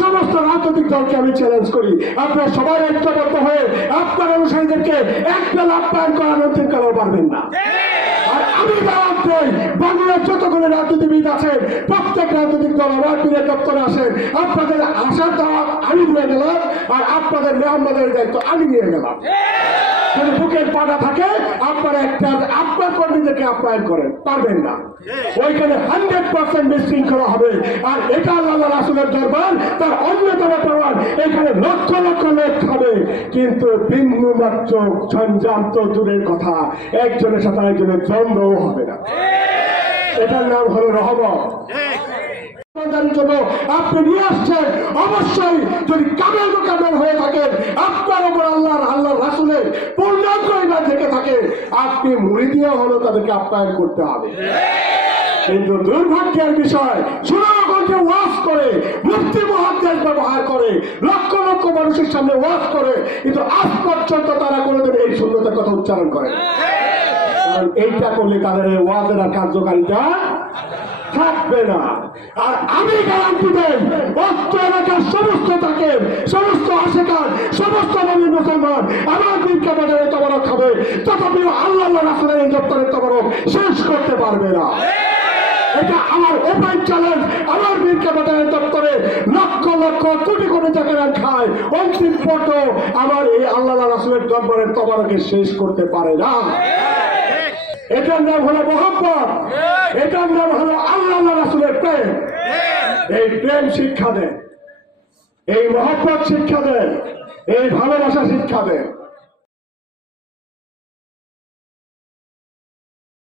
সমস্ত রাজনৈতিক দলকে আমি চ্যালেঞ্জ করি, আপনারা সবাই ঐক্যবদ্ধ হয়ে আপনার অনুসারীদেরকে একটা আপ্যায়ন করার অন্তিম কালেও পারবেন না। আর আমি দাওয়াত দেই, বাংলার যতগুলো রাজনীতিবিদ আছেন প্রত্যেক রাজনৈতিক দল আমার পীরের দপ্তরে আসেন, আপনাদের আসার দাওয়াত আমি দিয়ে গেলাম আর আপনাদের মেহমানের দায়িত্ব আমি নিয়ে গেলাম। যদি বুকের পাটা থাকে আপনারা একটা আপনার কর্মীদেরকে আপ্যায়ন করেন, পারবেন না। ওইখানে 100% বিশৃঙ্খলা হবে। আর এটা আল্লাহ রাসূলের দরবার, তার অন্যতম প্রমাণ। এখানে লক্ষ লক্ষ লোক খাবে, কিন্তু বিন্দু মাত্র ঝঞ্ঝাম তো দূরের কথা, একজনের সাথে একজনের দ্বন্দ্বও হবে না। এটার নাম হলো রহমত। আপনি নিয়ে আসছেন, অবশ্যই যদি কামেল হয়ে থাকেন, আপনার উপর আল্লাহ রাসূলের পূর্ণাঙ্গ ঈমান থেকে থাকে, আপনি মুড়ি দিয়ে হলো তাদেরকে আপ্যায়ন করতে হবে। কিন্তু দুর্ভাগ্যের বিষয়, সুনামগঞ্জে ওয়াজ করে, মুফতি মুহাদ্দিস ব্যবহার করে, লক্ষ লক্ষ মানুষের সামনে ওয়াজ করে, কিন্তু আজ পর্যন্ত তারা কোনোদিন এই শূন্যতার কথা উচ্চারণ করে। এইটা করলে তাদের এই ওয়াজের আর কার্যকারিতা থাকবে না। আর আমি গ্যারান্টি দেই, অত্র এলাকার সমস্ত তাকে, সমস্ত আশেকার, সমস্ত নবী মুসলমান আমার দিনকে বাজারে তবরক খাবে, তথাপিও আল্লাহ রাসূলের এই দপ্তরের তবরক শেষ করতে পারবে না। এটা আমার ওপেন চ্যালেঞ্জ। আমার বীরকে বাজারের দপ্তরে লক্ষ লক্ষ কোটি কোটি টাকা খায়, অন্তিম ফটো আমার এই আল্লাহ রাসূলের দরবারের তবরকে শেষ করতে পারে না। এটার নাম হলো মহব্বত, এটার নাম হলো আল্লাহ রাসূলের প্রেম। এই প্রেম শিক্ষা দেন, এই মহব্বত শিক্ষা দেন, এই ভালোবাসা শিক্ষা দেন।